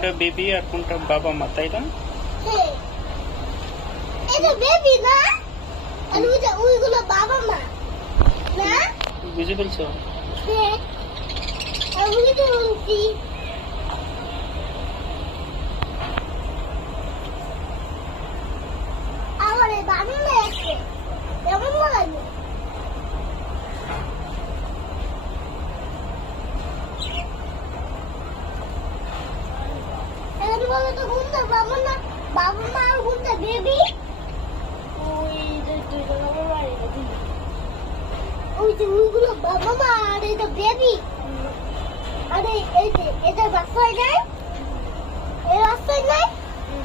কোনটা বেবি আর কোনটা বাবা মা, তাই না? হ্যাঁ, এটা বেবি না, আর ওইগুলো বাবা মা না। বুঝে ফেলছো? হ্যাঁ, আর ওইটা বলছি আমার বাংলা আছে কেমন লাগে। এখানে বলো তো কোনটা বাবা না, বাবা মা আর কোনটা বেবি? ওই যে দুইটা বাবা মা, ওই যে ওইগুলো বাবা মা আর এটা বেবি। আরে এই যে এটা রাস্তায় নাই, এই রাস্তায় নাই।